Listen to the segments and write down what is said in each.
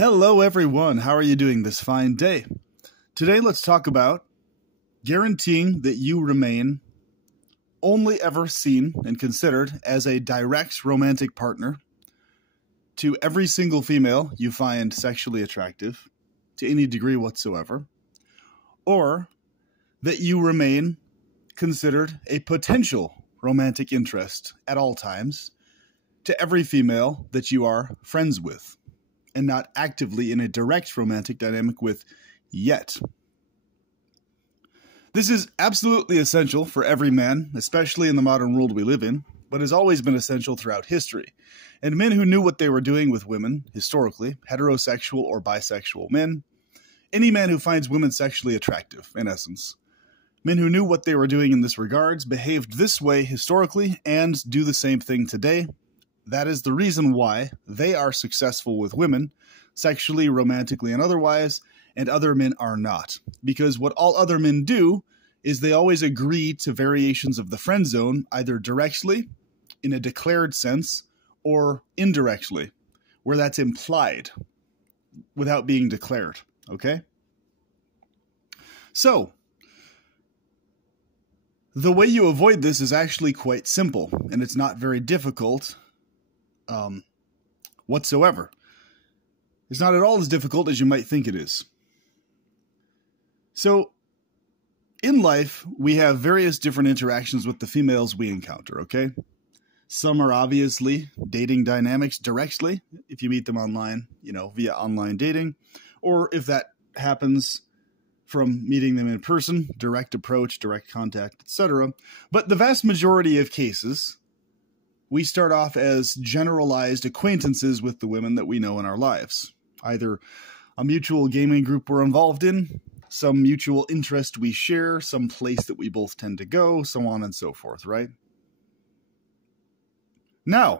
Hello everyone, how are you doing this fine day? Today let's talk about guaranteeing that you remain only ever seen and considered as a direct romantic partner to every single female you find sexually attractive to any degree whatsoever, or that you remain considered a potential romantic interest at all times to every female that you are friends with and not actively in a direct romantic dynamic with yet. This is absolutely essential for every man, especially in the modern world we live in, but has always been essential throughout history. And men who knew what they were doing with women, historically, heterosexual or bisexual men, any man who finds women sexually attractive, in essence. Men who knew what they were doing in this regards behaved this way historically and do the same thing today. That is the reason why they are successful with women, sexually, romantically, and otherwise, and other men are not. Because what all other men do is they always agree to variations of the friend zone, either directly, in a declared sense, or indirectly, where that's implied without being declared, okay? So, the way you avoid this is actually quite simple, and it's not very difficult whatsoever. It's not at all as difficult as you might think it is. So, in life, we have various different interactions with the females we encounter, okay? Some are obviously dating dynamics directly, if you meet them online, via online dating, or if that happens from meeting them in person, direct approach, direct contact, etc. But the vast majority of cases, we start off as generalized acquaintances with the women that we know in our lives. Either a mutual gaming group we're involved in, some mutual interest we share, some place that we both tend to go, so on and so forth, right? Now,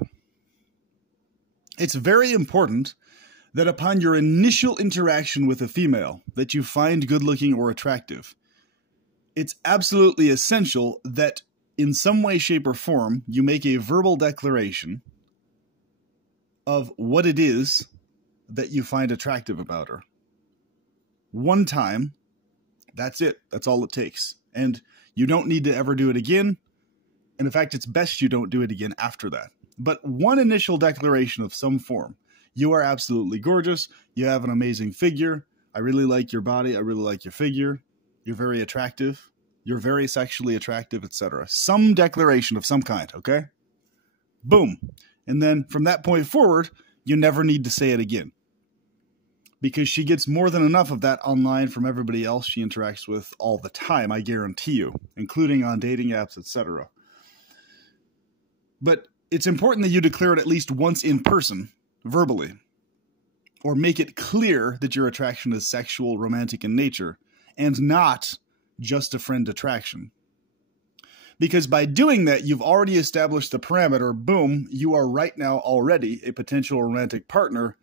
it's very important that upon your initial interaction with a female that you find good-looking or attractive, it's absolutely essential that in some way, shape, or form, you make a verbal declaration of what it is that you find attractive about her. One time, that's it. That's all it takes. And you don't need to ever do it again. And in fact, it's best you don't do it again after that. But one initial declaration of some form. You are absolutely gorgeous. You have an amazing figure. I really like your body. I really like your figure. You're very attractive. You're very sexually attractive, etc. Some declaration of some kind, okay? Boom. And then from that point forward, you never need to say it again. Because she gets more than enough of that online from everybody else she interacts with all the time, I guarantee you, including on dating apps, etc. But it's important that you declare it at least once in person, verbally, or make it clear that your attraction is sexual, romantic in nature, and not just a friend attraction. Because by doing that, you've already established the parameter, boom, you are right now already a potential romantic partner,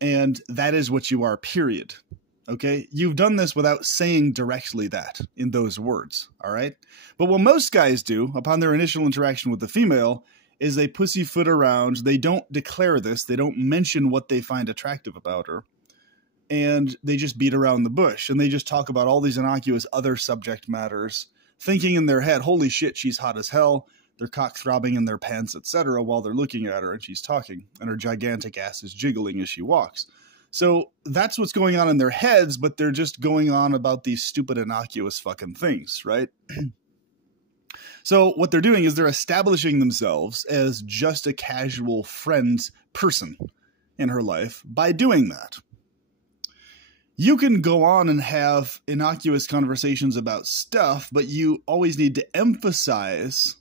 and that is what you are, period. Okay? You've done this without saying directly that in those words, all right? But what most guys do upon their initial interaction with the female is they pussyfoot around, they don't declare this, they don't mention what they find attractive about her, and they just beat around the bush, and they just talk about all these innocuous other subject matters, thinking in their head, holy shit, she's hot as hell, they're cock throbbing in their pants, etc., while they're looking at her and she's talking, and her gigantic ass is jiggling as she walks. So that's what's going on in their heads, but they're just going on about these stupid innocuous fucking things, right? So what they're doing is they're establishing themselves as just a casual friend person in her life by doing that. You can go on and have innocuous conversations about stuff, but you always need to emphasize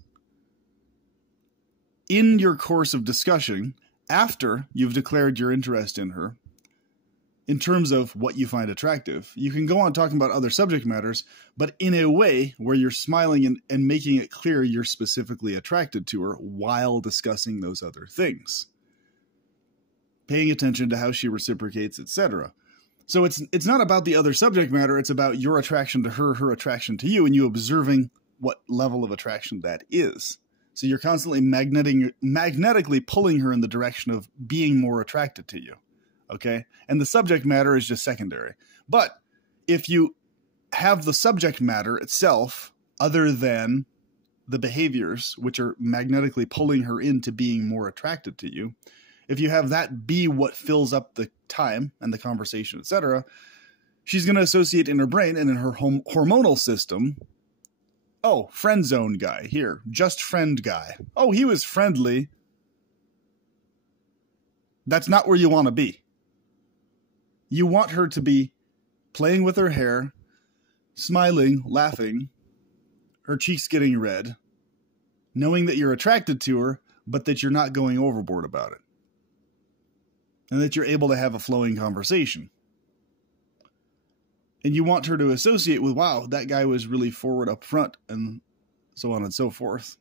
in your course of discussion, after you've declared your interest in her, in terms of what you find attractive. You can go on talking about other subject matters, but in a way where you're smiling and making it clear you're specifically attracted to her while discussing those other things. Paying attention to how she reciprocates, etc. So it's not about the other subject matter, it's about your attraction to her, her attraction to you, and you observing what level of attraction that is. So you're constantly magnetically pulling her in the direction of being more attracted to you. okay? And the subject matter is just secondary. But if you have the subject matter itself, other than the behaviors, which are magnetically pulling her into being more attracted to you, if you have that be what fills up the time and the conversation, etc., she's going to associate in her brain and in her hormonal system, oh, friend zone guy, here, just friend guy. Oh, he was friendly. That's not where you want to be. You want her to be playing with her hair, smiling, laughing, her cheeks getting red, knowing that you're attracted to her, but that you're not going overboard about it. And that you're able to have a flowing conversation. And you want her to associate with, wow, that guy was really forward up front, and so on and so forth.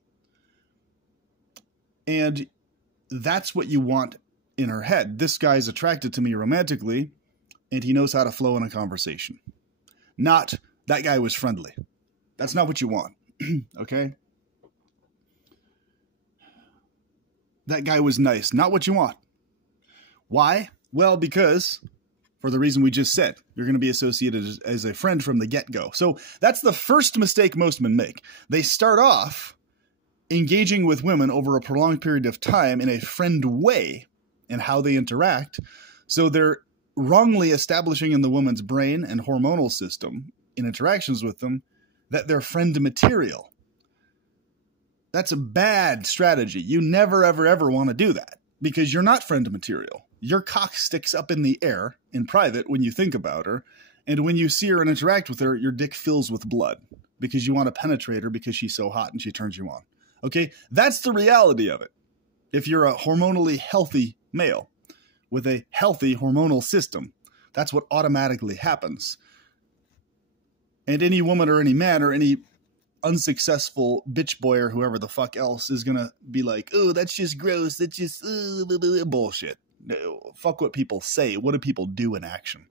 And that's what you want in her head. This guy's attracted to me romantically, and he knows how to flow in a conversation. Not, that guy was friendly. That's not what you want, okay? That guy was nice. Not what you want. Why? Well, because, for the reason we just said, you're going to be associated as a friend from the get-go. So that's the first mistake most men make. They start off engaging with women over a prolonged period of time in a friend way in how they interact. So they're wrongly establishing in the woman's brain and hormonal system in interactions with them that they're friend material. That's a bad strategy. You never, ever, ever want to do that because you're not friend material. Your cock sticks up in the air in private when you think about her. And when you see her and interact with her, your dick fills with blood because you want to penetrate her because she's so hot and she turns you on. Okay? That's the reality of it. If you're a hormonally healthy male with a healthy hormonal system, that's what automatically happens. And any woman or any man or any unsuccessful bitch boy or whoever the fuck else is going to be like, oh, that's just gross. That's just bullshit. No, fuck what people say. What do people do in action?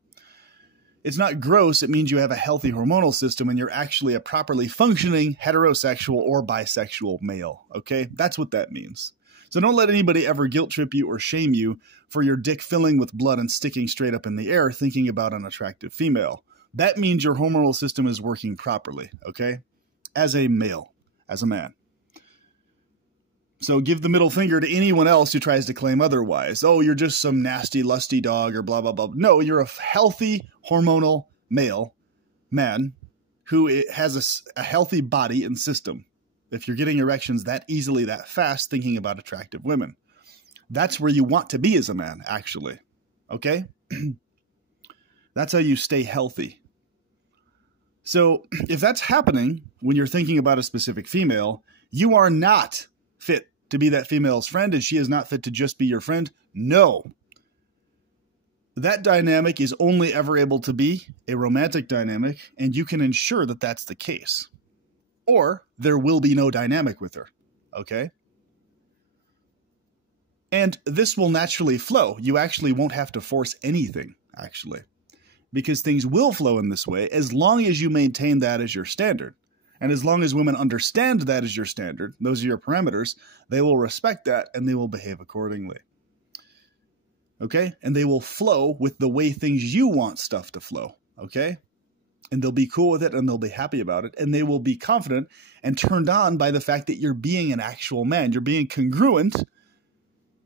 It's not gross. It means you have a healthy hormonal system and you're actually a properly functioning heterosexual or bisexual male. Okay? That's what that means. So don't let anybody ever guilt trip you or shame you for your dick filling with blood and sticking straight up in the air thinking about an attractive female. That means your hormonal system is working properly. Okay? As a male, as a man. So give the middle finger to anyone else who tries to claim otherwise. Oh, you're just some nasty, lusty dog or blah, blah, blah. No, you're a healthy, hormonal male man who has a healthy body and system. If you're getting erections that easily, that fast, thinking about attractive women. That's where you want to be as a man, actually. Okay? That's how you stay healthy. So if that's happening when you're thinking about a specific female, you are not fit to be that female's friend and she is not fit to just be your friend. No. That dynamic is only ever able to be a romantic dynamic, and you can ensure that that's the case. Or there will be no dynamic with her. Okay? And this will naturally flow. You actually won't have to force anything, actually. Because things will flow in this way as long as you maintain that as your standard. And as long as women understand that as your standard, those are your parameters, they will respect that and they will behave accordingly. Okay? And they will flow with the way things you want stuff to flow. Okay? And they'll be cool with it and they'll be happy about it. And they will be confident and turned on by the fact that you're being an actual man. You're being congruent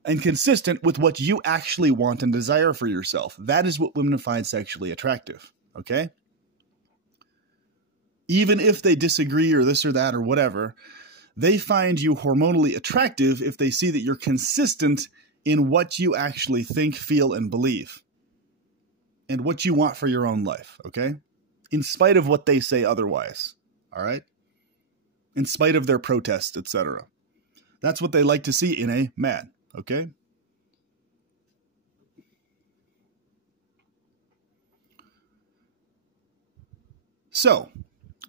and consistent with what you actually want and desire for yourself. That is what women find sexually attractive. Okay? Even if they disagree or this or that or whatever, they find you hormonally attractive if they see that you're consistent in what you actually think, feel, and believe. And what you want for your own life, okay? In spite of what they say otherwise, all right? In spite of their protests, etc. That's what they like to see in a man, okay? So,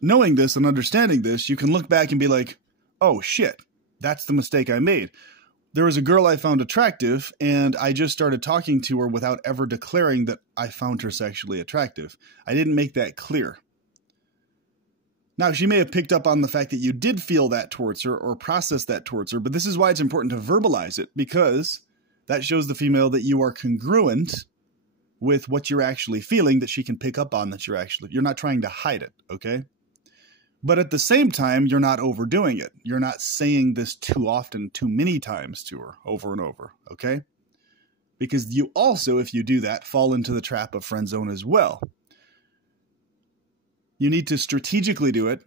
knowing this and understanding this, you can look back and be like, oh shit, that's the mistake I made. There was a girl I found attractive, and I just started talking to her without ever declaring that I found her sexually attractive. I didn't make that clear. Now, she may have picked up on the fact that you did feel that towards her or process that towards her, but this is why it's important to verbalize it, because that shows the female that you are congruent with what you're actually feeling that she can pick up on, that you're not trying to hide it, okay? But at the same time, you're not overdoing it. You're not saying this too often, too many times to her, over and over, okay? Because you also, if you do that, fall into the trap of friend zone as well. You need to strategically do it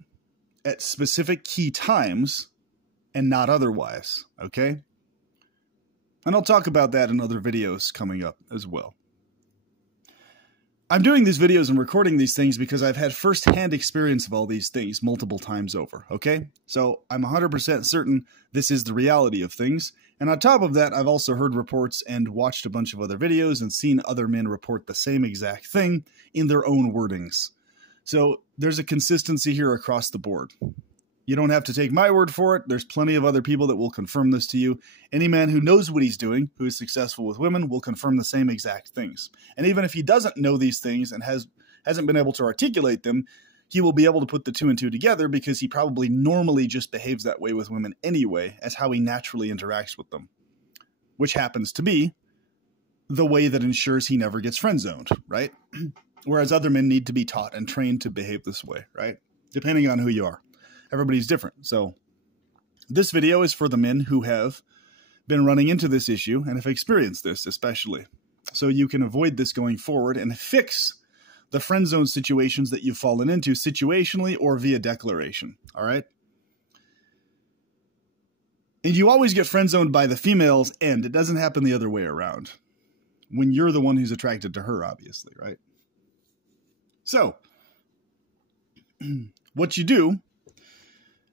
at specific key times and not otherwise, okay? And I'll talk about that in other videos coming up as well. I'm doing these videos and recording these things because I've had first-hand experience of all these things multiple times over, okay? So I'm 100% certain this is the reality of things. And on top of that, I've also heard reports and watched a bunch of other videos and seen other men report the same exact thing in their own wordings. So there's a consistency here across the board. You don't have to take my word for it. There's plenty of other people that will confirm this to you. Any man who knows what he's doing, who is successful with women, will confirm the same exact things. And even if he doesn't know these things and hasn't been able to articulate them, he will be able to put the two and two together because he probably normally just behaves that way with women anyway, as how he naturally interacts with them, which happens to be the way that ensures he never gets friend-zoned, right? Whereas other men need to be taught and trained to behave this way, right? Depending on who you are. Everybody's different. So this video is for the men who have been running into this issue and have experienced this especially. So you can avoid this going forward and fix the friend zone situations that you've fallen into situationally or via declaration. All right. And you always get friend zoned by the female's end. It doesn't happen the other way around when you're the one who's attracted to her, obviously, right? So what you do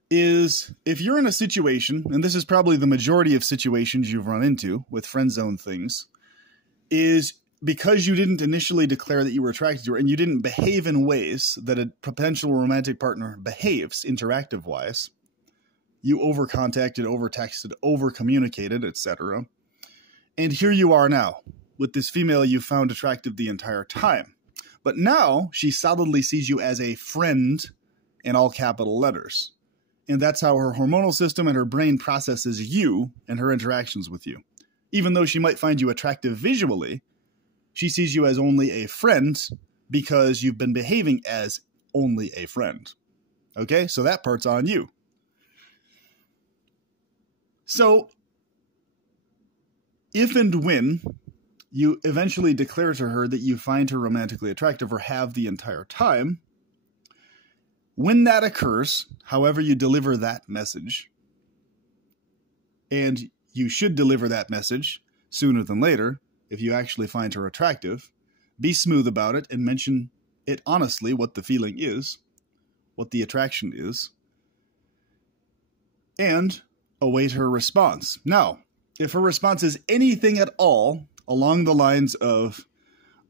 is if you're in a situation, and this is probably the majority of situations you've run into with friend zone things, is because you didn't initially declare that you were attracted to her and you didn't behave in ways that a potential romantic partner behaves interactive-wise, you over-contacted, over-texted, over-communicated, etc. And here you are now with this female you found attractive the entire time. But now she solidly sees you as a friend in all capital letters. And that's how her hormonal system and her brain processes you and her interactions with you. Even though she might find you attractive visually, she sees you as only a friend because you've been behaving as only a friend. Okay, so that part's on you. So, if and when you eventually declare to her that you find her romantically attractive or have the entire time, when that occurs, however you deliver that message, and you should deliver that message sooner than later, if you actually find her attractive, be smooth about it and mention it honestly, what the feeling is, what the attraction is, and await her response. Now, if her response is anything at all along the lines of,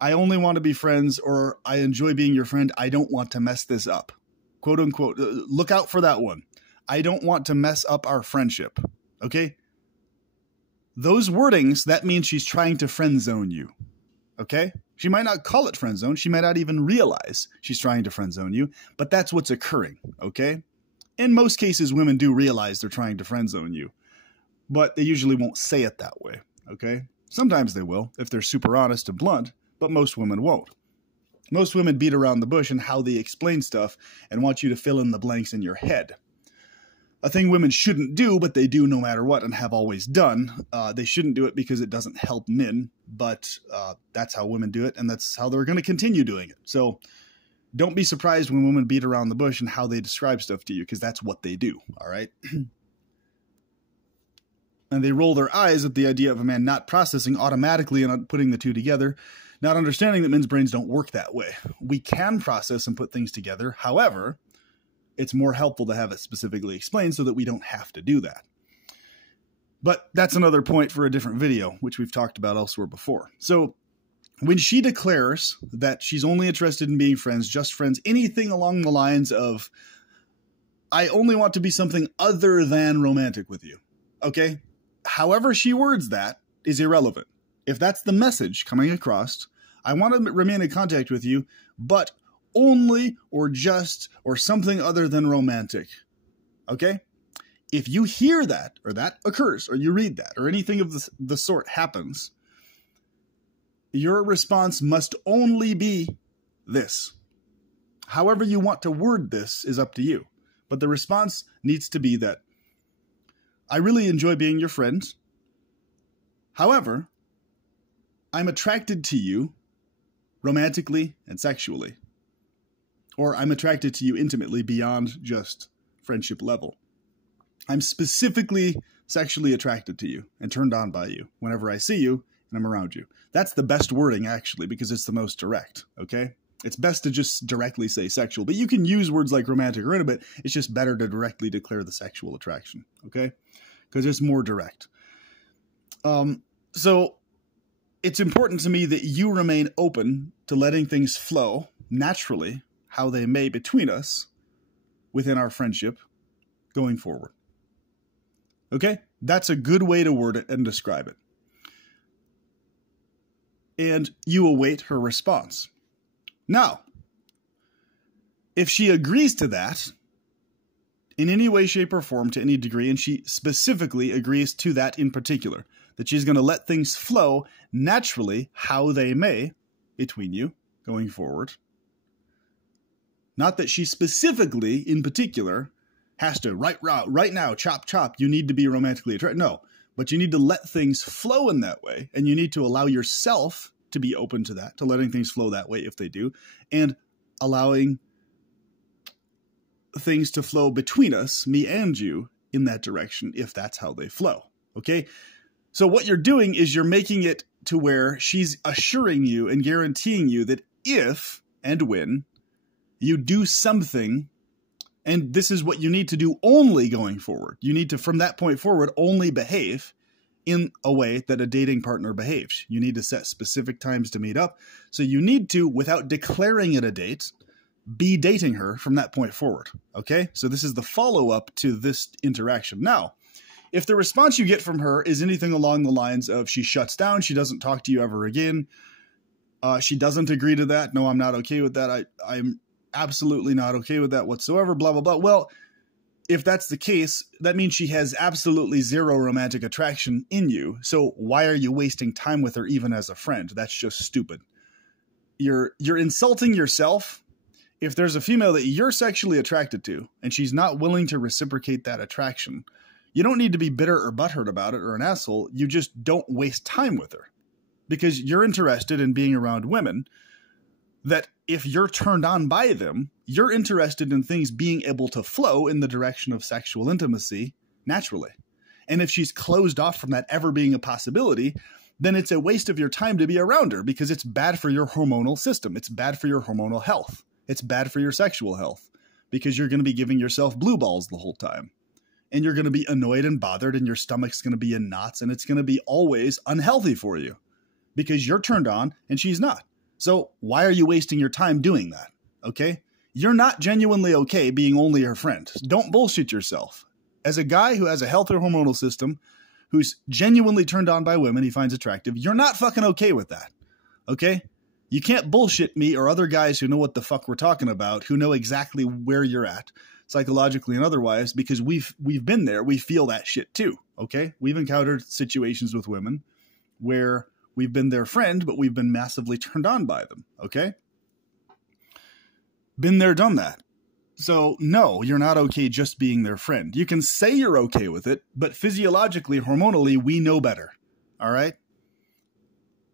I only want to be friends, or I enjoy being your friend, I don't want to mess this up, quote unquote, look out for that one. I don't want to mess up our friendship. Okay? Those wordings, that means she's trying to friend zone you. Okay? She might not call it friend zone. She might not even realize she's trying to friend zone you, but that's what's occurring. Okay? In most cases, women do realize they're trying to friend zone you, but they usually won't say it that way. Okay? Sometimes they will, if they're super honest and blunt, but most women won't. Most women beat around the bush in how they explain stuff and want you to fill in the blanks in your head. A thing women shouldn't do, but they do no matter what and have always done. They shouldn't do it because it doesn't help men, but that's how women do it, and that's how they're going to continue doing it. So don't be surprised when women beat around the bush and how they describe stuff to you, because that's what they do, all right? And they roll their eyes at the idea of a man not processing automatically and putting the two together, not understanding that men's brains don't work that way. We can process and put things together. However, it's more helpful to have it specifically explained so that we don't have to do that. But that's another point for a different video, which we've talked about elsewhere before. So when she declares that she's only interested in being friends, just friends, anything along the lines of, I only want to be something other than romantic with you, okay? However she words that is irrelevant. If that's the message coming across, I want to remain in contact with you, but only or just or something other than romantic. Okay? If you hear that, or that occurs, or you read that, or anything of the sort happens, your response must only be this. However you want to word this is up to you. But the response needs to be that I really enjoy being your friend. However, I'm attracted to you romantically and sexually. Or I'm attracted to you intimately beyond just friendship level. I'm specifically sexually attracted to you and turned on by you whenever I see you and I'm around you. That's the best wording, actually, because it's the most direct, okay? It's best to just directly say sexual, but you can use words like romantic or intimate. It's just better to directly declare the sexual attraction, okay? Because it's more direct. So it's important to me that you remain open to letting things flow naturally, how they may between us within our friendship going forward. Okay? That's a good way to word it and describe it. And you await her response. Now, if she agrees to that in any way, shape, or form to any degree, and she specifically agrees to that in particular, that she's going to let things flow naturally how they may between you going forward. Not that she specifically, in particular, has to, right now, chop, you need to be romantically attracted. No, but you need to let things flow in that way, and you need to allow yourself to be open to that, to letting things flow that way if they do, and allowing things to flow between us, me and you, in that direction if that's how they flow, okay? So what you're doing is you're making it to where she's assuring you and guaranteeing you that if and when you do something, and this is what you need to do only going forward, you need to, from that point forward, only behave in a way that a dating partner behaves. You need to set specific times to meet up. So you need to, without declaring it a date, be dating her from that point forward. Okay? So this is the follow-up to this interaction. Now, if the response you get from her is anything along the lines of she shuts down, she doesn't talk to you ever again, she doesn't agree to that, no, I'm not okay with that, I'm absolutely not okay with that whatsoever, blah, blah, blah. Well, if that's the case, that means she has absolutely zero romantic attraction in you. So why are you wasting time with her even as a friend? That's just stupid. You're insulting yourself. If there's a female that you're sexually attracted to and she's not willing to reciprocate that attraction, you don't need to be bitter or butthurt about it or an asshole. You just don't waste time with her because you're interested in being around women that if you're turned on by them, you're interested in things being able to flow in the direction of sexual intimacy naturally. And if she's closed off from that ever being a possibility, then it's a waste of your time to be around her because it's bad for your hormonal system. It's bad for your hormonal health. It's bad for your sexual health because you're going to be giving yourself blue balls the whole time. And you're going to be annoyed and bothered and your stomach's going to be in knots and it's going to be always unhealthy for you because you're turned on and she's not. So why are you wasting your time doing that? Okay? You're not genuinely okay being only her friend. Don't bullshit yourself. As a guy who has a healthy hormonal system, who's genuinely turned on by women he finds attractive, you're not fucking okay with that. Okay? You can't bullshit me or other guys who know what the fuck we're talking about, who know exactly where you're at, psychologically and otherwise, because we've been there. We feel that shit too. Okay? We've encountered situations with women where we've been their friend, but we've been massively turned on by them, okay? Been there, done that. So, no, you're not okay just being their friend. You can say you're okay with it, but physiologically, hormonally, we know better, all right?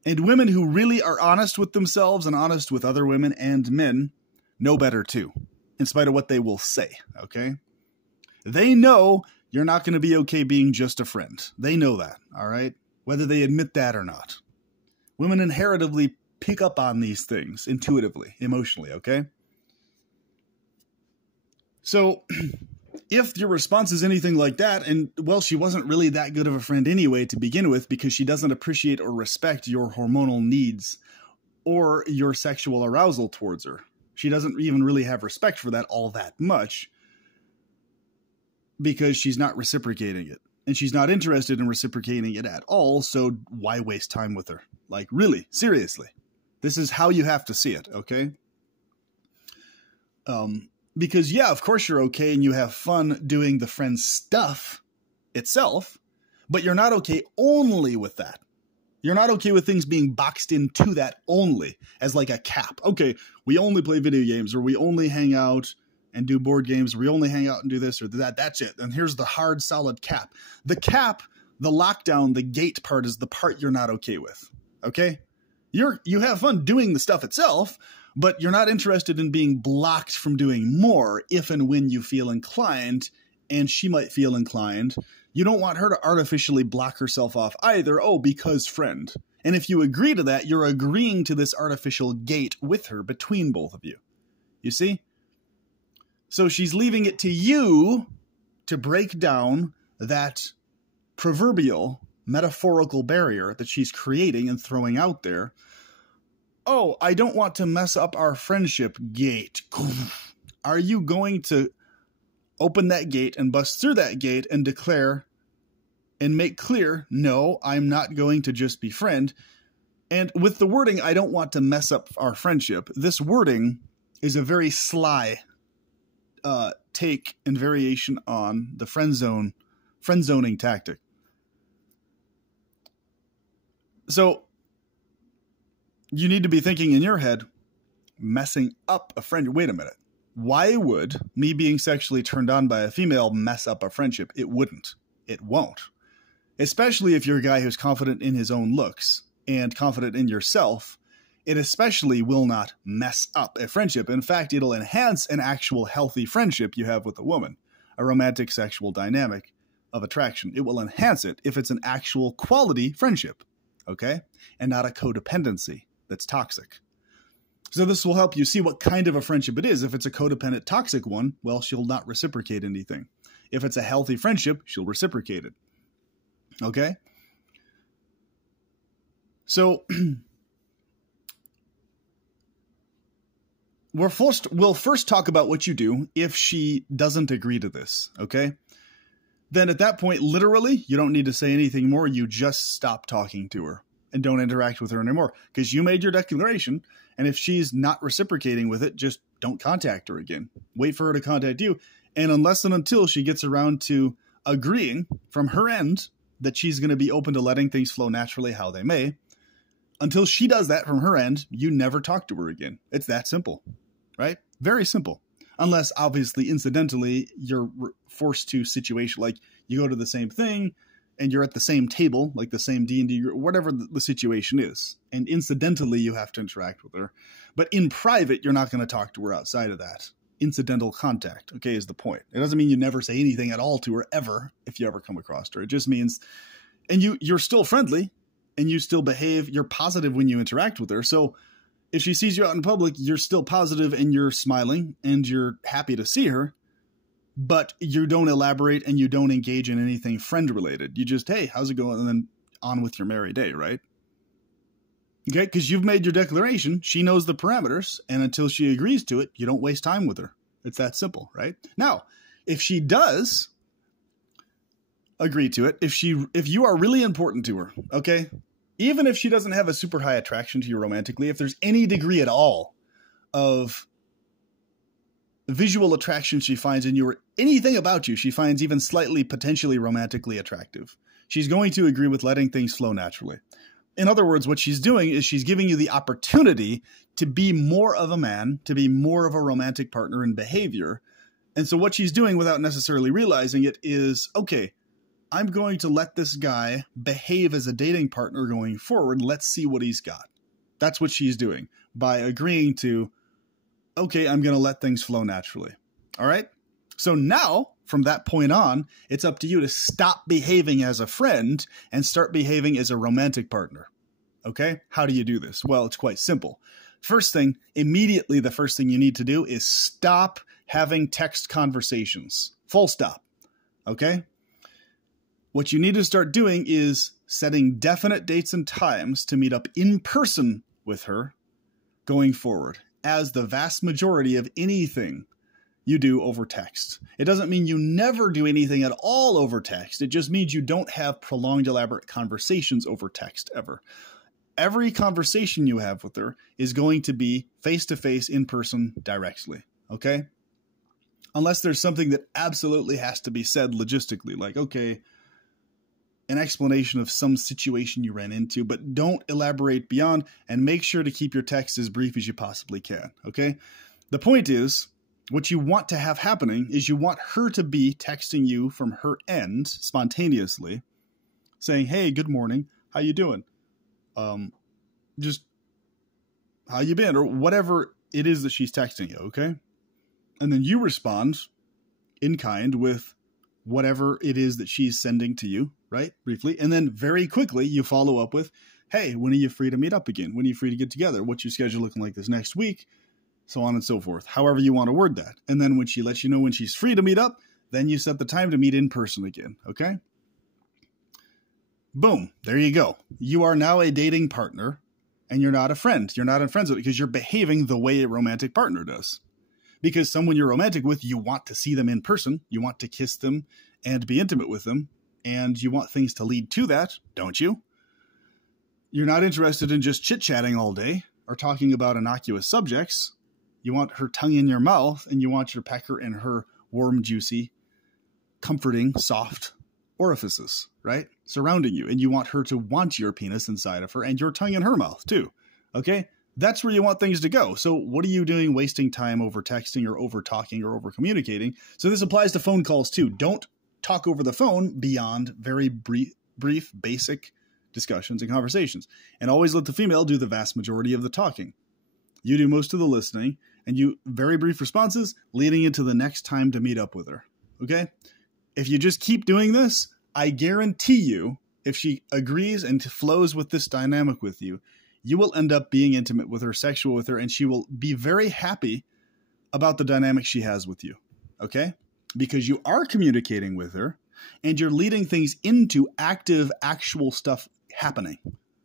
And women who really are honest with themselves and honest with other women and men know better too, in spite of what they will say, okay? They know you're not going to be okay being just a friend. They know that, all right? Whether they admit that or not. Women inherently pick up on these things intuitively, emotionally, okay? So if your response is anything like that, and, well, she wasn't really that good of a friend anyway to begin with because she doesn't appreciate or respect your hormonal needs or your sexual arousal towards her. She doesn't even really have respect for that all that much because she's not reciprocating it. And she's not interested in reciprocating it at all, so why waste time with her? Like, really, seriously. This is how you have to see it, okay? Because, yeah, of course you're okay and you have fun doing the friend stuff itself, but you're not okay only with that. You're not okay with things being boxed into that only as like a cap. Okay, we only play video games, or we only hang out and do board games, or we only hang out and do this or that. That's it. And here's the hard, solid cap. The cap, the lockdown, the gate part is the part you're not okay with. Okay? You have fun doing the stuff itself, but you're not interested in being blocked from doing more if and when you feel inclined, and she might feel inclined. You don't want her to artificially block herself off either. Oh, because friend. And if you agree to that, you're agreeing to this artificial gate with her between both of you. You see? So she's leaving it to you to break down that proverbial metaphorical barrier that she's creating and throwing out there. Oh, I don't want to mess up our friendship gate. Are you going to open that gate and bust through that gate and declare and make clear, no, I'm not going to just befriend? And with the wording, I don't want to mess up our friendship, this wording is a very sly take and variation on the friend zoning tactic. So you need to be thinking in your head, messing up a friend. Wait a minute. Why would me being sexually turned on by a female mess up a friendship? It wouldn't. It won't. Especially if you're a guy who's confident in his own looks and confident in yourself, it especially will not mess up a friendship. In fact, it'll enhance an actual healthy friendship you have with a woman, a romantic sexual dynamic of attraction. It will enhance it if it's an actual quality friendship, okay? And not a codependency that's toxic. So this will help you see what kind of a friendship it is. If it's a codependent, toxic one, well, she'll not reciprocate anything. If it's a healthy friendship, she'll reciprocate it. Okay? So we'll first talk about what you do if she doesn't agree to this, okay? Then at that point, literally, you don't need to say anything more. You just stop talking to her and don't interact with her anymore because you made your declaration. And if she's not reciprocating with it, just don't contact her again. Wait for her to contact you. And unless and until she gets around to agreeing from her end that she's going to be open to letting things flow naturally how they may, until she does that from her end, you never talk to her again. It's that simple, right? Very simple. Unless, obviously, incidentally, you're forced to situation, like you go to the same thing and you're at the same table, like the same D&D, whatever the situation is. And incidentally, you have to interact with her. But in private, you're not going to talk to her outside of that. Incidental contact, okay, is the point. It doesn't mean you never say anything at all to her, ever, if you ever come across her. It just means, and you're still friendly, and you still behave, you're positive when you interact with her. So if she sees you out in public, you're still positive and you're smiling and you're happy to see her, but you don't elaborate and you don't engage in anything friend related. You just, hey, how's it going? And then on with your merry day, right? Okay, because you've made your declaration. She knows the parameters, and until she agrees to it, you don't waste time with her. It's that simple, right? Now, if she does agree to it, if you are really important to her, okay, even if she doesn't have a super high attraction to you romantically, if there's any degree at all of visual attraction she finds in you, or anything about you she finds even slightly potentially romantically attractive, she's going to agree with letting things flow naturally. In other words, what she's doing is she's giving you the opportunity to be more of a man, to be more of a romantic partner in behavior. And so what she's doing without necessarily realizing it is, okay, I'm going to let this guy behave as a dating partner going forward. Let's see what he's got. That's what she's doing by agreeing to, okay, I'm going to let things flow naturally. All right. So now from that point on, it's up to you to stop behaving as a friend and start behaving as a romantic partner. Okay. How do you do this? Well, it's quite simple. First thing, immediately, the first thing you need to do is stop having text conversations. Full stop. Okay. What you need to start doing is setting definite dates and times to meet up in person with her going forward, as the vast majority of anything you do over text. It doesn't mean you never do anything at all over text. It just means you don't have prolonged, elaborate conversations over text ever. Every conversation you have with her is going to be face-to-face, in person, directly. Okay? Unless there's something that absolutely has to be said logistically, like, okay, an explanation of some situation you ran into, but don't elaborate beyond, and make sure to keep your text as brief as you possibly can, okay? The point is, what you want to have happening is you want her to be texting you from her end spontaneously, saying, hey, good morning, how you doing? Just how you been? Or whatever it is that she's texting you, okay? And then you respond in kind with whatever it is that she's sending to you, right? Briefly. And then very quickly you follow up with, hey, when are you free to meet up again? When are you free to get together? What's your schedule looking like this next week? So on and so forth. However you want to word that. And then when she lets you know when she's free to meet up, then you set the time to meet in person again, okay? Boom. There you go. You are now a dating partner, and you're not a friend. You're not in friends with it because you're behaving the way a romantic partner does. Because someone you're romantic with, you want to see them in person. You want to kiss them and be intimate with them. And you want things to lead to that, don't you? You're not interested in just chit-chatting all day or talking about innocuous subjects. You want her tongue in your mouth, and you want your pecker in her warm, juicy, comforting, soft orifices, right? Surrounding you. And you want her to want your penis inside of her and your tongue in her mouth too. Okay? That's where you want things to go. So what are you doing wasting time over texting or over talking or over communicating? So this applies to phone calls too. Don't talk over the phone beyond very brief, basic discussions and conversations. And always let the female do the vast majority of the talking. You do most of the listening, and you very brief responses leading into the next time to meet up with her. Okay? If you just keep doing this, I guarantee you, if she agrees and flows with this dynamic with you, you will end up being intimate with her, sexual with her, and she will be very happy about the dynamic she has with you. Okay? Because you are communicating with her, and you're leading things into active, actual stuff happening.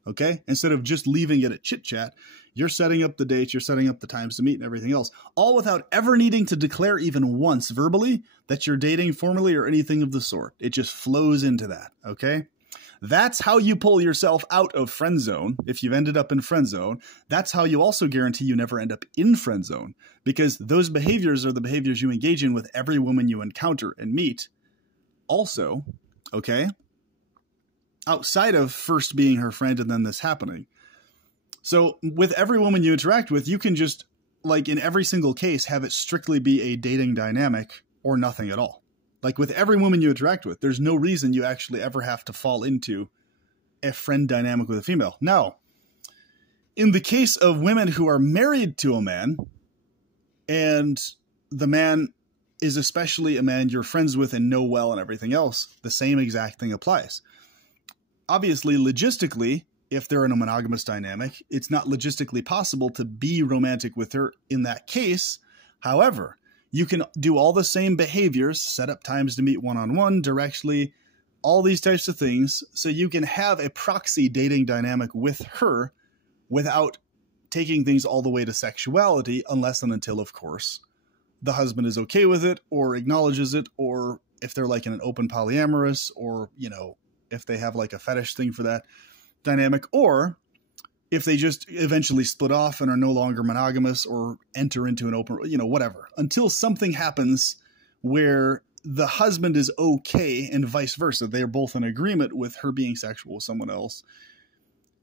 Okay? Instead of just leaving it at chit-chat, you're setting up the dates, you're setting up the times to meet and everything else, all without ever needing to declare even once verbally that you're dating formally or anything of the sort. It just flows into that, okay? That's how you pull yourself out of friend zone. If you've ended up in friend zone, that's how you also guarantee you never end up in friend zone, because those behaviors are the behaviors you engage in with every woman you encounter and meet. Also, okay, outside of first being her friend and then this happening. So with every woman you interact with, you can just, like in every single case, have it strictly be a dating dynamic or nothing at all. Like with every woman you interact with, there's no reason you actually ever have to fall into a friend dynamic with a female. Now, in the case of women who are married to a man, and the man is especially a man you're friends with and know well and everything else, the same exact thing applies. Obviously, logistically, if they're in a monogamous dynamic, it's not logistically possible to be romantic with her in that case. However, you can do all the same behaviors, set up times to meet one-on-one, directly, all these types of things, so you can have a proxy dating dynamic with her without taking things all the way to sexuality, unless and until, of course, the husband is okay with it or acknowledges it, or if they're like in an open polyamorous, or, you know, if they have like a fetish thing for that dynamic, or if they just eventually split off and are no longer monogamous or enter into an open, you know, whatever, until something happens where the husband is okay and vice versa. They're both in agreement with her being sexual with someone else.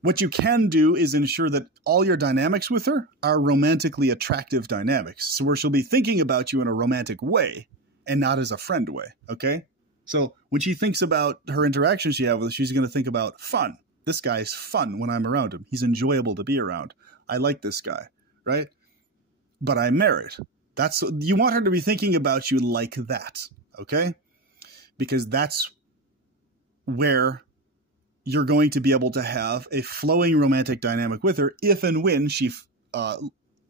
What you can do is ensure that all your dynamics with her are romantically attractive dynamics. So where she'll be thinking about you in a romantic way and not as a friend way. Okay. So when she thinks about her interactions she has with, she's going to think about fun. This guy's fun when I'm around him. He's enjoyable to be around. I like this guy, right? But I'm married. That's, you want her to be thinking about you like that, okay? Because that's where you're going to be able to have a flowing romantic dynamic with her if and when she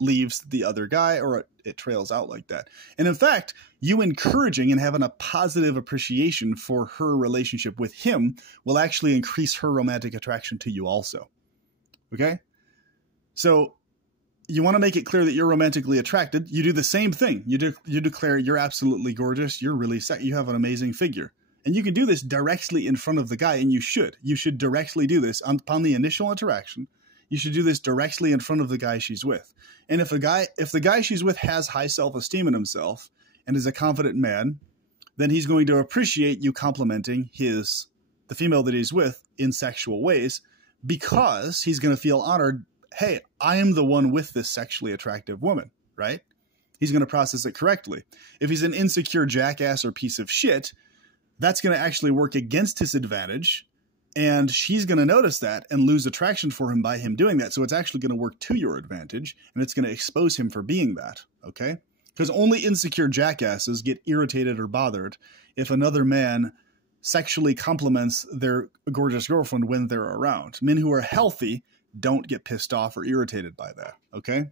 leaves the other guy or it trails out like that. And in fact, you encouraging and having a positive appreciation for her relationship with him will actually increase her romantic attraction to you also. Okay? So you want to make it clear that you're romantically attracted. You do the same thing. You declare you're absolutely gorgeous. You're really you have an amazing figure. And you can do this directly in front of the guy, and you should. You should directly do this upon the initial interaction. You should do this directly in front of the guy she's with. And if the guy she's with has high self-esteem in himself and is a confident man, then he's going to appreciate you complimenting the the female that he's with in sexual ways, because he's going to feel honored. Hey, I am the one with this sexually attractive woman, right? He's going to process it correctly. If he's an insecure jackass or piece of shit, that's going to actually work against his advantage. And she's going to notice that and lose attraction for him by him doing that. So it's actually going to work to your advantage, and it's going to expose him for being that. Okay? Because only insecure jackasses get irritated or bothered if another man sexually compliments their gorgeous girlfriend when they're around. Men who are healthy don't get pissed off or irritated by that. Okay?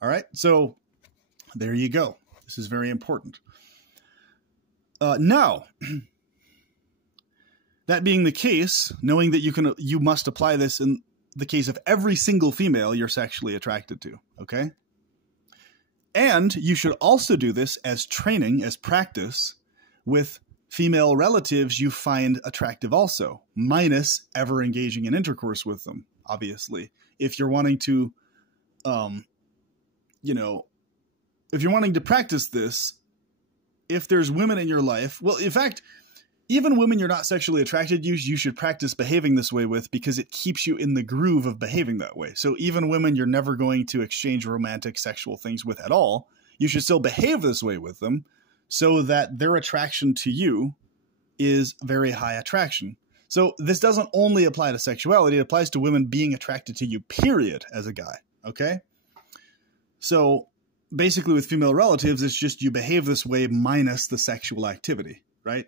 All right? So there you go. This is very important. Now, that being the case, knowing that you must apply this in the case of every single female you're sexually attracted to, okay? And you should also do this as training, as practice, with female relatives you find attractive also, minus ever engaging in intercourse with them, obviously. If you're wanting to, if you're wanting to practice this, if there's women in your life, well, in fact, even women you're not sexually attracted to, you should practice behaving this way with, because it keeps you in the groove of behaving that way. So even women you're never going to exchange romantic sexual things with at all, you should still behave this way with them so that their attraction to you is very high attraction. So this doesn't only apply to sexuality, it applies to women being attracted to you, period, as a guy. Okay? So basically with female relatives, it's just you behave this way minus the sexual activity, right?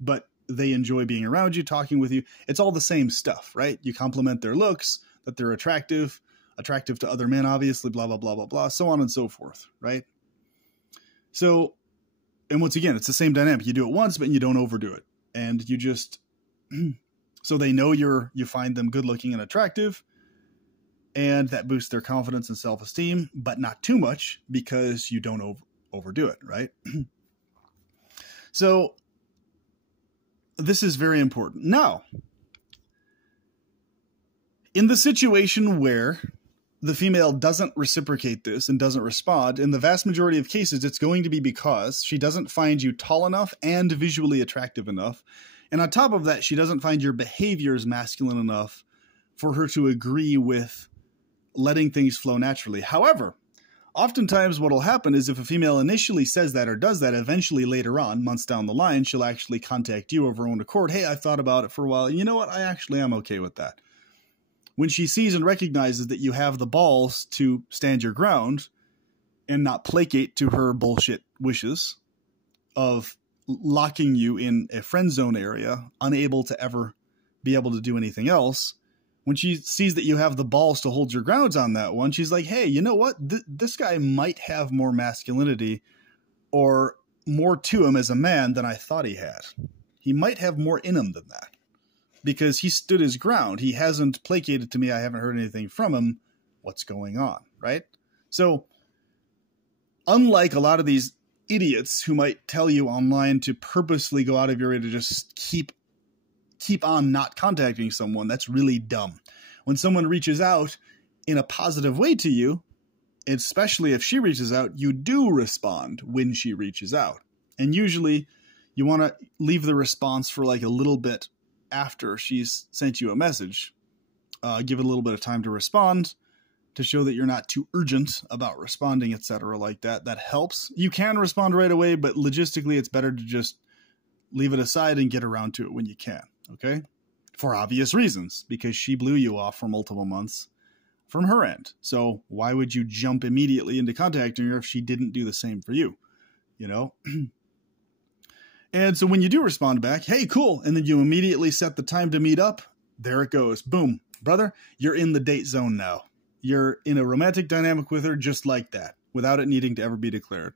But they enjoy being around you, talking with you. It's all the same stuff, right? You compliment their looks, that they're attractive to other men, obviously, blah, blah, blah, blah, blah, so on and so forth, right? So, and once again, it's the same dynamic. You do it once, but you don't overdo it. And you just, so they know you find them good looking and attractive, and that boosts their confidence and self-esteem, but not too much, because you don't overdo it, right? So this is very important. Now, in the situation where the female doesn't reciprocate this and doesn't respond, in the vast majority of cases, it's going to be because she doesn't find you tall enough and visually attractive enough. And on top of that, she doesn't find your behaviors masculine enough for her to agree with letting things flow naturally. However, oftentimes what will happen is if a female initially says that or does that, eventually later on, months down the line, she'll actually contact you of her own accord. Hey, I thought about it for a while. And you know what? I actually am okay with that. When she sees and recognizes that you have the balls to stand your ground and not placate to her bullshit wishes of locking you in a friend zone area, unable to ever be able to do anything else, when she sees that you have the balls to hold your grounds on that one, she's like, hey, you know what? This guy might have more masculinity or more to him as a man than I thought he had. He might have more in him than that, because he stood his ground. He hasn't placated to me. I haven't heard anything from him. What's going on, right? So unlike a lot of these idiots who might tell you online to purposely go out of your way to just keep on not contacting someone, that's really dumb. When someone reaches out in a positive way to you, especially if she reaches out, you do respond when she reaches out. And usually you want to leave the response for like a little bit after she's sent you a message. Give it a little bit of time to respond to show that you're not too urgent about responding, etc. like that. That helps. You can respond right away, but logistically it's better to just leave it aside and get around to it when you can. Okay? For obvious reasons, because she blew you off for multiple months from her end. So why would you jump immediately into contacting her if she didn't do the same for you? You know? And so when you do respond back, hey, cool. And then you immediately set the time to meet up. There it goes. Boom. Brother, you're in the date zone now. You're in a romantic dynamic with her just like that, without it needing to ever be declared.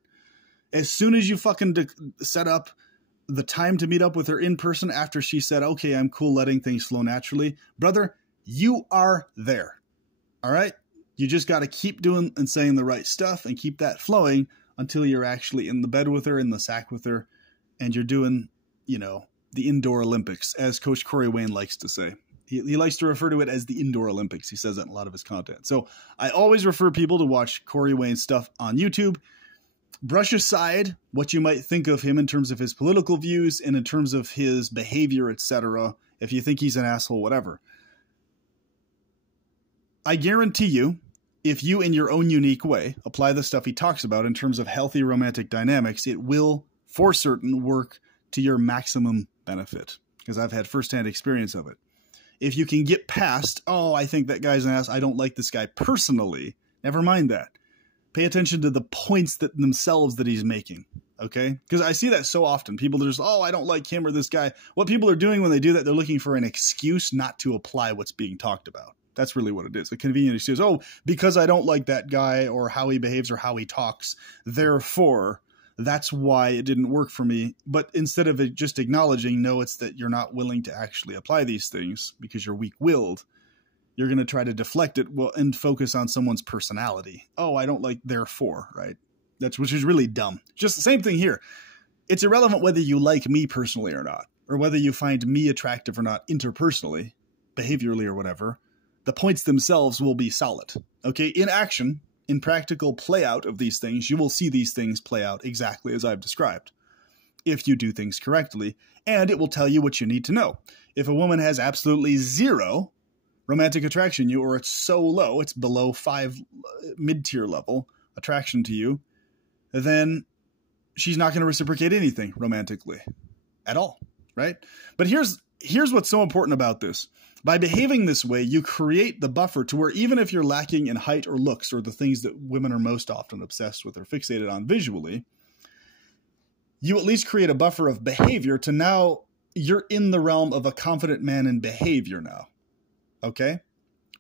As soon as you fucking set up the time to meet up with her in person after she said, okay, I'm cool letting things flow naturally, brother, you are there. All right? You just got to keep doing and saying the right stuff and keep that flowing until you're actually in the bed with her, in the sack with her, and you're doing, you know, the indoor Olympics, as Coach Corey Wayne likes to say. He likes to refer to it as the indoor Olympics. He says that in a lot of his content. So I always refer people to watch Corey Wayne's stuff on YouTube. Brush aside what you might think of him in terms of his political views and in terms of his behavior, etc. if you think he's an asshole, whatever. I guarantee you, if you in your own unique way apply the stuff he talks about in terms of healthy romantic dynamics, it will for certain work to your maximum benefit, because I've had firsthand experience of it. If you can get past, oh, I think that guy's an ass, I don't like this guy personally, never mind that. Pay attention to the points that themselves that he's making, okay? Because I see that so often. People are just, oh, I don't like him or this guy. What people are doing when they do that, they're looking for an excuse not to apply what's being talked about. That's really what it is, a convenient excuse. Oh, because I don't like that guy or how he behaves or how he talks, therefore, that's why it didn't work for me. But instead of it just acknowledging, no, it's that you're not willing to actually apply these things because you're weak-willed. You're going to try to deflect it and focus on someone's personality. Oh, I don't like therefore, right? Which is really dumb. Just the same thing here. It's irrelevant whether you like me personally or not, or whether you find me attractive or not interpersonally, behaviorally or whatever. The points themselves will be solid. Okay, in action, in practical play out of these things, you will see these things play out exactly as I've described. If you do things correctly, and it will tell you what you need to know. If a woman has absolutely zero romantic attraction to you, or it's so low, it's below 5 mid-tier level attraction to you, then she's not going to reciprocate anything romantically at all, right? But here's what's so important about this. By behaving this way, you create the buffer to where even if you're lacking in height or looks, or the things that women are most often obsessed with or fixated on visually, you at least create a buffer of behavior to now you're in the realm of a confident man in behavior now. Okay?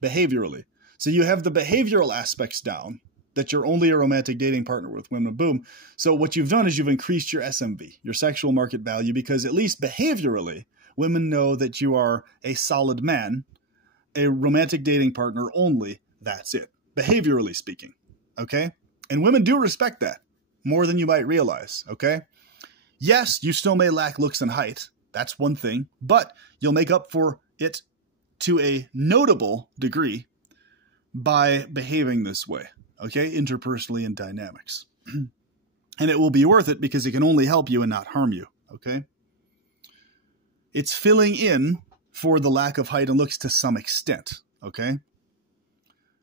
Behaviorally. So you have the behavioral aspects down, that you're only a romantic dating partner with women, boom. So what you've done is you've increased your SMV, your sexual market value, because at least behaviorally, women know that you are a solid man, a romantic dating partner only. That's it. Behaviorally speaking. Okay? And women do respect that more than you might realize. Okay? Yes, you still may lack looks and height. That's one thing. But you'll make up for it to a notable degree by behaving this way. Okay? Interpersonally in dynamics. And it will be worth it because it can only help you and not harm you. Okay? It's filling in for the lack of height and looks to some extent, okay?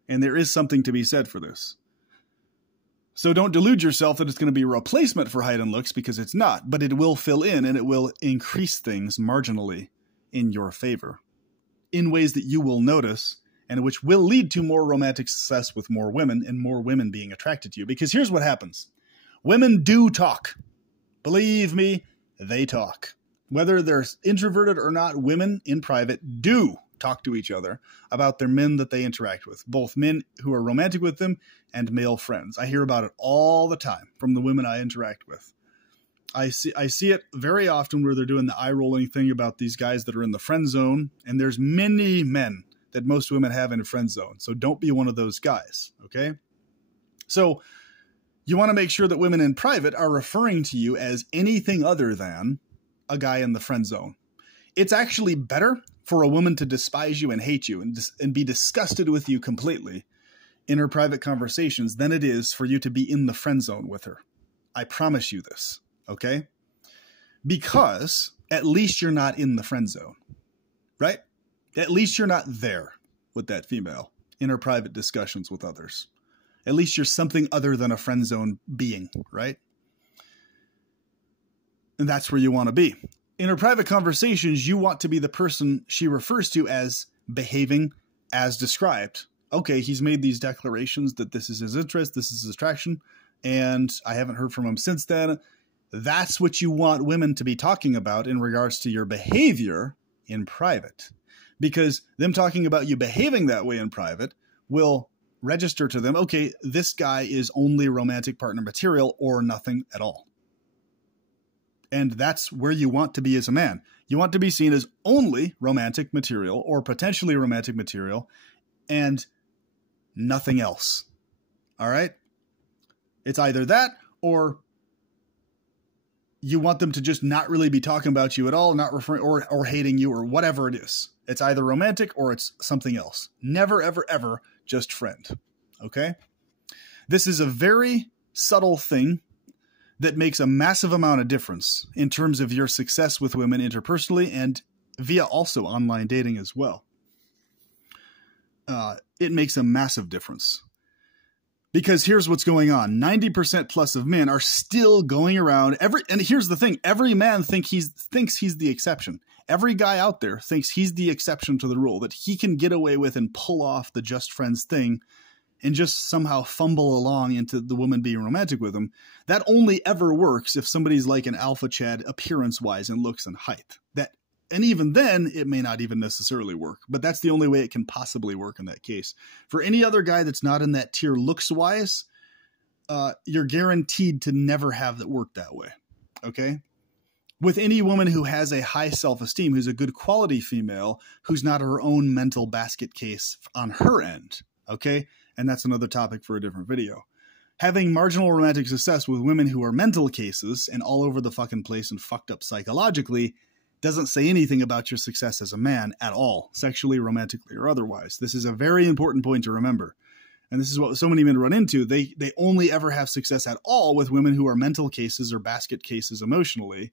And there is something to be said for this. So don't delude yourself that it's going to be a replacement for height and looks, because it's not, but it will fill in and it will increase things marginally in your favor in ways that you will notice, and which will lead to more romantic success with more women and more women being attracted to you. Because here's what happens. Women do talk. Believe me, they talk. Whether they're introverted or not, women in private do talk to each other about their men that they interact with, both men who are romantic with them and male friends. I hear about it all the time from the women I interact with. I see it very often where they're doing the eye-rolling thing about these guys that are in the friend zone, and there's many men that most women have in a friend zone. So don't be one of those guys, okay? So you want to make sure that women in private are referring to you as anything other than a guy in the friend zone. It's actually better for a woman to despise you and hate you and be disgusted with you completely in her private conversations than it is for you to be in the friend zone with her. I promise you this, okay? Because at least you're not in the friend zone, right? At least you're not there with that female in her private discussions with others. At least you're something other than a friend zone being, right? And that's where you want to be. In her private conversations, you want to be the person she refers to as behaving as described. Okay, he's made these declarations that this is his interest, this is his attraction, and I haven't heard from him since then. That's what you want women to be talking about in regards to your behavior in private. Because them talking about you behaving that way in private will register to them, okay, this guy is only romantic partner material or nothing at all. And that's where you want to be as a man. You want to be seen as only romantic material or potentially romantic material and nothing else. All right? It's either that or you want them to just not really be talking about you at all, not referring or hating you or whatever it is. It's either romantic or it's something else. Never, ever, ever just friend. Okay? This is a very subtle thing that makes a massive amount of difference in terms of your success with women interpersonally and via also online dating as well. It makes a massive difference. Because here's what's going on. 90% plus of men are still going around and here's the thing. Every man thinks he's the exception. Every guy out there thinks he's the exception to the rule, that he can get away with and pull off the just friends thing and just somehow fumble along into the woman being romantic with him. That only ever works if somebody's like an alpha Chad appearance-wise and looks and height. And even then, it may not even necessarily work. But that's the only way it can possibly work in that case. For any other guy that's not in that tier looks-wise, you're guaranteed to never have it work that way. Okay? With any woman who has a high self-esteem, who's a good quality female, who's not her own mental basket case on her end. Okay? And that's another topic for a different video. Having marginal romantic success with women who are mental cases and all over the fucking place and fucked up psychologically doesn't say anything about your success as a man at all, sexually, romantically, or otherwise. This is a very important point to remember. And this is what so many men run into. They only ever have success at all with women who are mental cases or basket cases emotionally,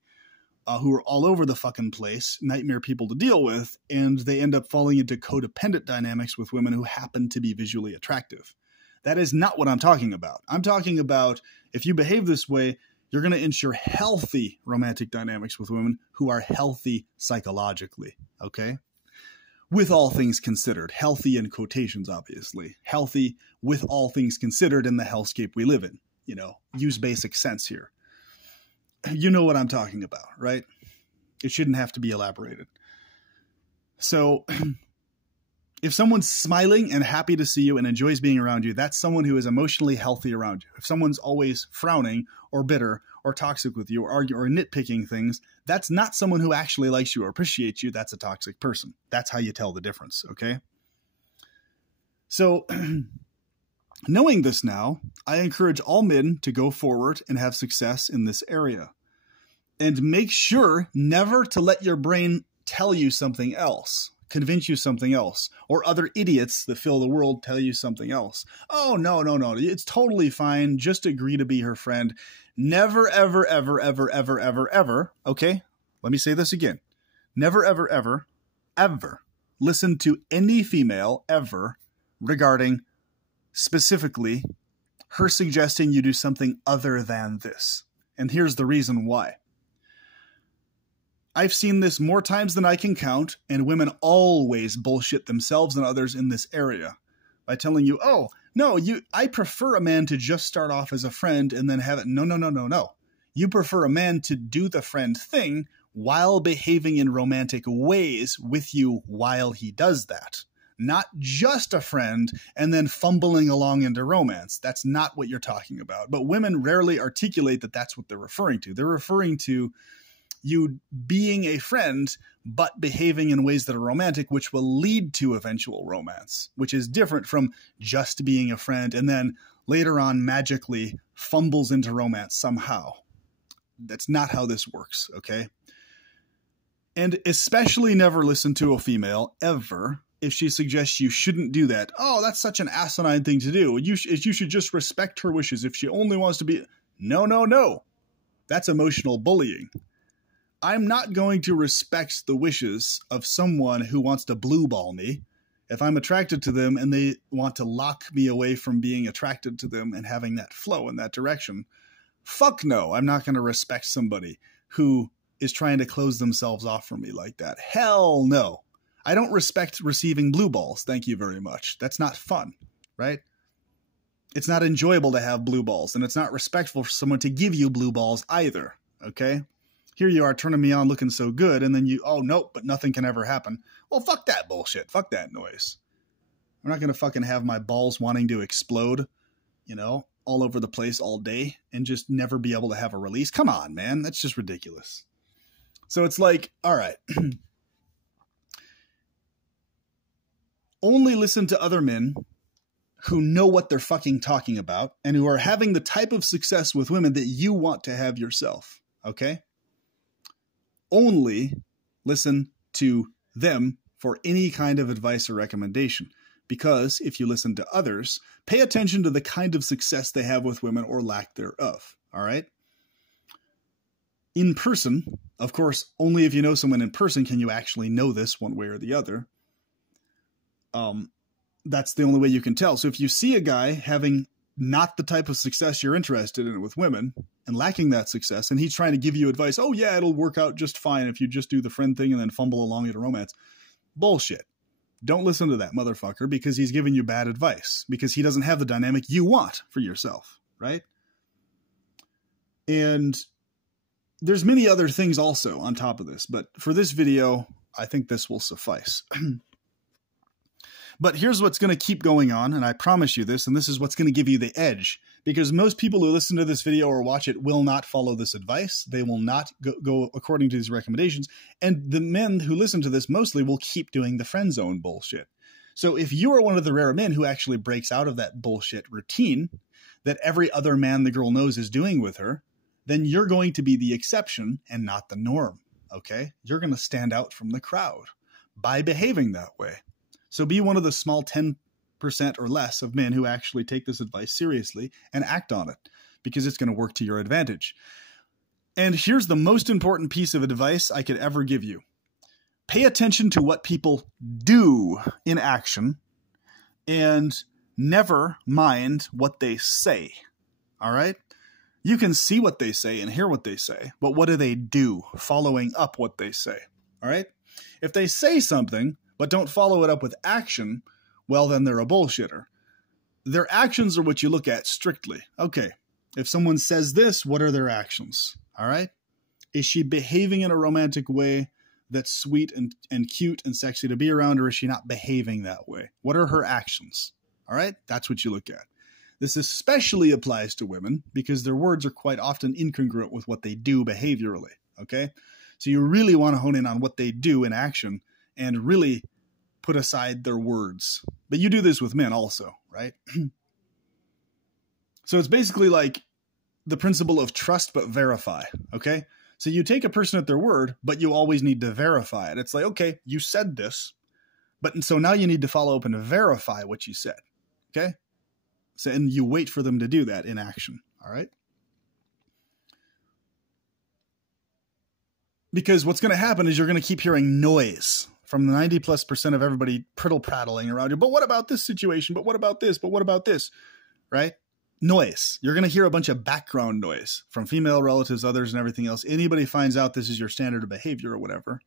who are all over the fucking place, nightmare people to deal with, and they end up falling into codependent dynamics with women who happen to be visually attractive. That is not what I'm talking about. I'm talking about if you behave this way, you're going to ensure healthy romantic dynamics with women who are healthy psychologically, okay? With all things considered. Healthy in quotations, obviously. Healthy with all things considered in the hellscape we live in. You know, use basic sense here. You know what I'm talking about, right? It shouldn't have to be elaborated. So if someone's smiling and happy to see you and enjoys being around you, that's someone who is emotionally healthy around you. If someone's always frowning or bitter or toxic with you or arguing or nitpicking things, that's not someone who actually likes you or appreciates you. That's a toxic person. That's how you tell the difference, okay? So knowing this now, I encourage all men to go forward and have success in this area. And make sure never to let your brain tell you something else. Convince you something else, or other idiots that fill the world tell you something else. Oh, no, it's totally fine. Just agree to be her friend. Never, ever, ever, ever, ever, ever, ever. Okay, let me say this again. Never, ever, ever, ever listen to any female ever regarding specifically her suggesting you do something other than this. And here's the reason why. I've seen this more times than I can count, and women always bullshit themselves and others in this area by telling you, oh, no, I prefer a man to just start off as a friend and then have it. No. You prefer a man to do the friend thing while behaving in romantic ways with you while he does that. Not just a friend and then fumbling along into romance. That's not what you're talking about. But women rarely articulate that that's what they're referring to. They're referring to you being a friend, but behaving in ways that are romantic, which will lead to eventual romance, which is different from just being a friend and then later on magically fumbles into romance somehow. That's not how this works, okay? And especially never listen to a female ever if she suggests you shouldn't do that. Oh, that's such an asinine thing to do. You should just respect her wishes if she only wants to be... No. That's emotional bullying. I'm not going to respect the wishes of someone who wants to blue ball me if I'm attracted to them and they want to lock me away from being attracted to them and having that flow in that direction. Fuck no, I'm not going to respect somebody who is trying to close themselves off from me like that. Hell no. I don't respect receiving blue balls. Thank you very much. That's not fun, right? It's not enjoyable to have blue balls, and it's not respectful for someone to give you blue balls either, okay? Here you are turning me on looking so good, and then oh, nope, but nothing can ever happen. Well, fuck that bullshit. Fuck that noise. I'm not going to fucking have my balls wanting to explode, all over the place all day and just never be able to have a release. Come on, man. That's just ridiculous. So it's like, all right. Only listen to other men who know what they're fucking talking about and who are having the type of success with women that you want to have yourself. Okay? Only listen to them for any kind of advice or recommendation. Because if you listen to others, pay attention to the kind of success they have with women or lack thereof. All right? in person, of course, only if you know someone in person can you actually know this one way or the other. That's the only way you can tell. So if you see a guy having not the type of success you're interested in with women and lacking that success, and he's trying to give you advice, oh yeah, it'll work out just fine if you just do the friend thing and then fumble along into romance. Bullshit. Don't listen to that motherfucker because he's giving you bad advice, because he doesn't have the dynamic you want for yourself, right? And there's many other things also on top of this, but for this video, I think this will suffice. But here's what's going to keep going on, and I promise you this, and this is what's going to give you the edge, because most people who listen to this video or watch it will not follow this advice. They will not go according to these recommendations, and the men who listen to this mostly will keep doing the friend zone bullshit. So if you are one of the rare men who actually breaks out of that bullshit routine that every other man the girl knows is doing with her, then you're going to be the exception and not the norm, okay? You're going to stand out from the crowd by behaving that way. So be one of the small 10% or less of men who actually take this advice seriously and act on it, because it's going to work to your advantage. And here's the most important piece of advice I could ever give you. Pay attention to what people do in action and never mind what they say. All right? You can see what they say and hear what they say, but what do they do following up what they say? All right? If they say something but don't follow it up with action, well, then they're a bullshitter. Their actions are what you look at strictly. Okay, if someone says this, what are their actions? All right? Is she behaving in a romantic way that's sweet and cute and sexy to be around, or is she not behaving that way? What are her actions? All right? That's what you look at. This especially applies to women because their words are quite often incongruent with what they do behaviorally. Okay? So you really want to hone in on what they do in action and really put aside their words. But you do this with men also, right? So it's basically like the principle of trust but verify, okay? So you take a person at their word, but you always need to verify it. It's like, okay, you said this, but so now you need to follow up and verify what you said, okay? So, and you wait for them to do that in action, all right? Because what's going to happen is you're going to keep hearing noise from the 90+% of everybody prattle-prattling around you. But what about this situation? But what about this? But what about this? Right? Noise. You're going to hear a bunch of background noise from female relatives, others, and everything else. Anybody finds out this is your standard of behavior or whatever,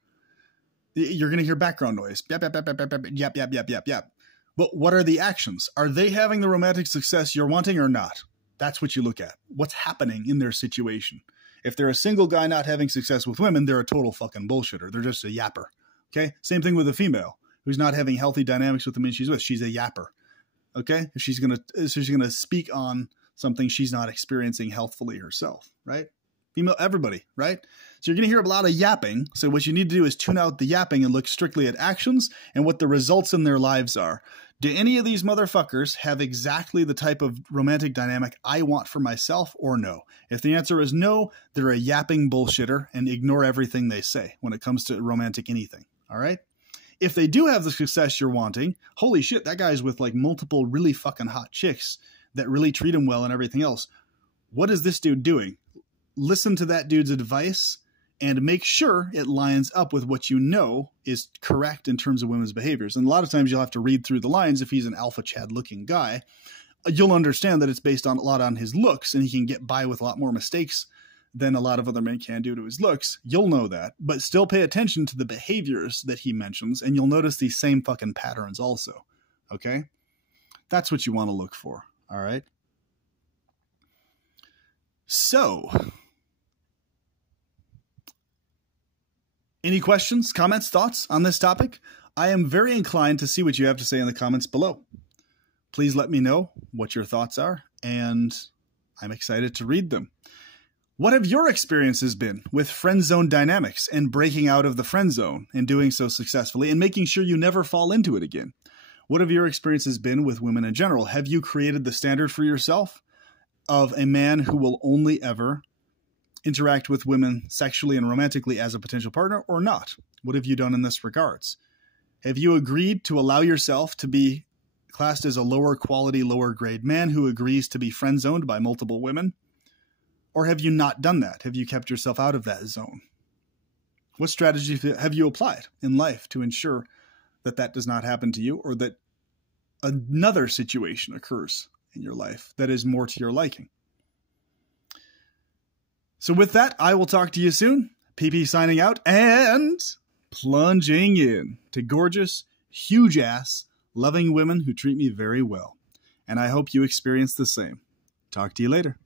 you're going to hear background noise. Yap, yap, yap, yap, yap, yap, yap, yap, yap, yap. But what are the actions? Are they having the romantic success you're wanting or not? That's what you look at. What's happening in their situation? If they're a single guy not having success with women, they're a total fucking bullshitter. They're just a yapper. Okay? Same thing with a female who's not having healthy dynamics with the men she's with. She's a yapper. Okay? If she's gonna speak on something she's not experiencing healthfully herself, right? Female, everybody, right? So you're gonna hear a lot of yapping. So what you need to do is tune out the yapping and look strictly at actions and what the results in their lives are. Do any of these motherfuckers have exactly the type of romantic dynamic I want for myself or no? If the answer is no, they're a yapping bullshitter and ignore everything they say when it comes to romantic anything. All right? If they do have the success you're wanting, holy shit, that guy's with like multiple really fucking hot chicks that really treat him well and everything else. What is this dude doing? Listen to that dude's advice and make sure it lines up with what you know is correct in terms of women's behaviors. And a lot of times you'll have to read through the lines. If he's an alpha Chad looking guy, you'll understand that it's based on a lot on his looks and he can get by with a lot more mistakes than a lot of other men can due to his looks. You'll know that, but still pay attention to the behaviors that he mentions and you'll notice these same fucking patterns also. Okay? That's what you want to look for. All right? So, any questions, comments, thoughts on this topic? I am very inclined to see what you have to say in the comments below. Please let me know what your thoughts are, and I'm excited to read them. What have your experiences been with friend zone dynamics and breaking out of the friend zone and doing so successfully and making sure you never fall into it again? What have your experiences been with women in general? Have you created the standard for yourself of a man who will only ever interact with women sexually and romantically as a potential partner or not? What have you done in this regards? Have you agreed to allow yourself to be classed as a lower quality, lower grade man who agrees to be friend zoned by multiple women? Or have you not done that? Have you kept yourself out of that zone? What strategy have you applied in life to ensure that that does not happen to you, or that another situation occurs in your life that is more to your liking? So with that, I will talk to you soon. PP signing out and plunging in to gorgeous, huge ass, loving women who treat me very well. And I hope you experience the same. Talk to you later.